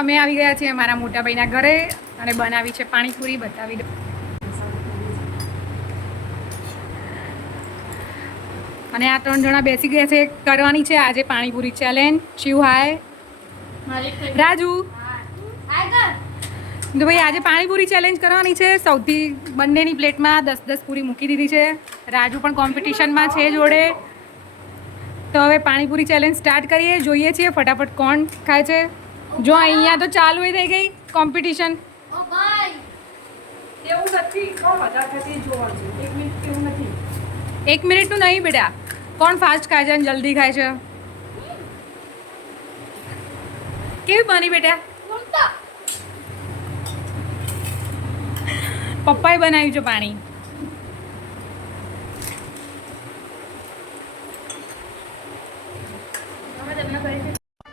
અમે આવી ગયા છીએ અમારા મોટા ભાઈના ઘરે અને બનાવી છે પાણીપુરી. બતાવી દો. અને આ 3 જણા બેસી ગયા છે. કરવાની છે આજે પાણીપુરી ચેલેન્જ. શિવ હાય, રાજુ તો ભાઈ આજે પાણીપુરી ચેલેન્જ કરવાની છે. સૌથી બંનેની પ્લેટમાં 10-10 પૂરી મૂકી દીધી છે. રાજુ પણ કોમ્પિટિશનમાં છે જોડે. તો હવે પાણીપુરી ચેલેન્જ સ્ટાર્ટ કરીએ. જોઈએ છીએ ફટાફટ કોણ ખાય છે. જો અહીંયા તો ચાલુ થઈ ગઈ કોમ્પિટિશન. એવું નથી, કોણ વધારે ખાતી જોવાનું છે. 1 મિનિટ એવું નથી. 1 મિનિટનું નહીં બેટા. કોણ ફાસ્ટ ખાય છે અને જલ્દી ખાય છે. કેવી બની બેટા? પપ્પાએ બનાવ્યું છે પાણી.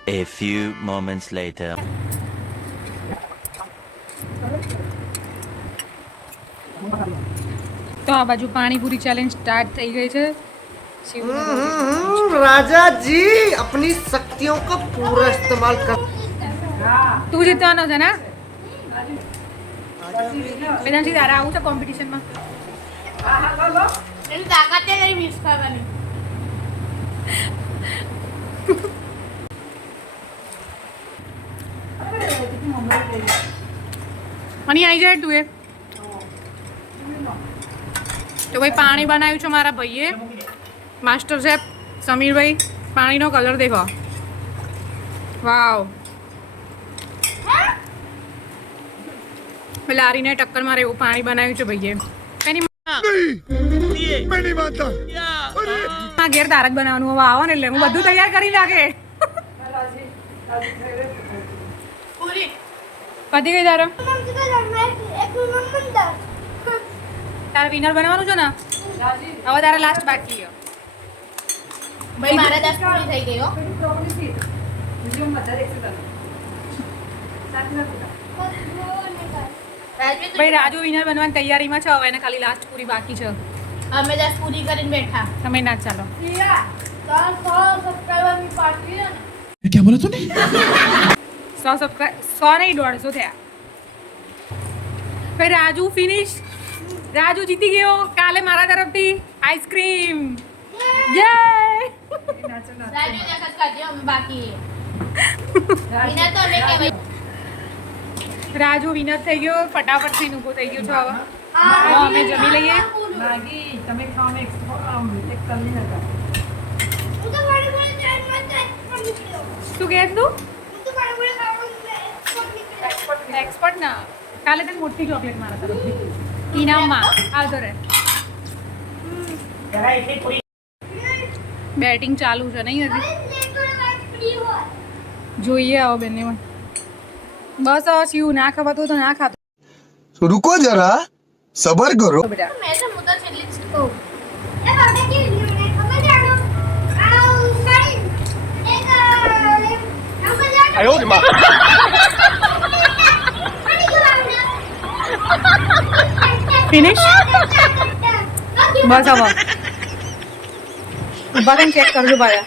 A few moments later. તો આ બાજુ પાણીપુરી ચેલેન્જ સ્ટાર્ટ થઈ ગઈ છે. राजा जी अपनी शक्तियों का पूरा इस्तेमाल कर. તું જીતવાનો છે ને? વેદાંશી તારા આવું છે કોમ્પિટિશનમાં? એની તાકાત નહીં મિસ કરવાની. અને આવી જાય તું એ. તો ભાઈ પાણી બનાવ્યું છે મારા ભાઈએ, માસ્ટર શેફ સમીરભાઈ. પાણીનો કલર દેખો, વાવ. લારીને ટક્કર મારે એવું પાણી બનાવ્યું છે ભાઈએ. ઘેર તાર જ બનાવવાનું. હવે આવો ને એટલે હું બધું તૈયાર કરી નાખે. પતી ગઈ તારે? તારે વિનર બનવાનું છે ને? હવે તારે લાસ્ટ બાકી છે. ભાઈ મારે 10 પૂરી થઈ ગઈ હો. ભાઈ રાજુ વિનર બનવાની તૈયારીમાં છે. હવે એને ખાલી લાસ્ટ પૂરી બાકી છે. અમે 10 પૂરી કરીને બેઠા. તમે ના ચાલો. क्या बोला तूने? 100 સબસ્ક્રાઇબ 100 નહીં 150 થયા. ભાઈ રાજુ ફિનિશ. રાજુ જીતી ગયો. કાલે મારા તરફથી આઈસ્ક્રીમ. યે! રાજુ જખત કાઢજો અમે બાકી. વિનર તો અમે કહેવાય. રાજુ વિનર થઈ ગયો. ફટાફટથી ઊભો થઈ ગયો છો. હવે અમે જમી લઈએ. શું કહે તું? એક્સપર્ટ ના. કાલે તને મોટી ચોકલેટ મારા તરફથી ઇનામમાં આવતો રહે. બેટિંગ ચાલુ છે નહીં હજી? જોઈએ આવો બેને. બસ હવે શિવ ના ખવાતું તો ના ખાતો. रुको जरा सबर करो. બેટા મેં તો હું તો છેલ્લી જ કહું. ફિનિશ. બસ હવે ઊભા થઈને ચેક કરજો ભાઈ.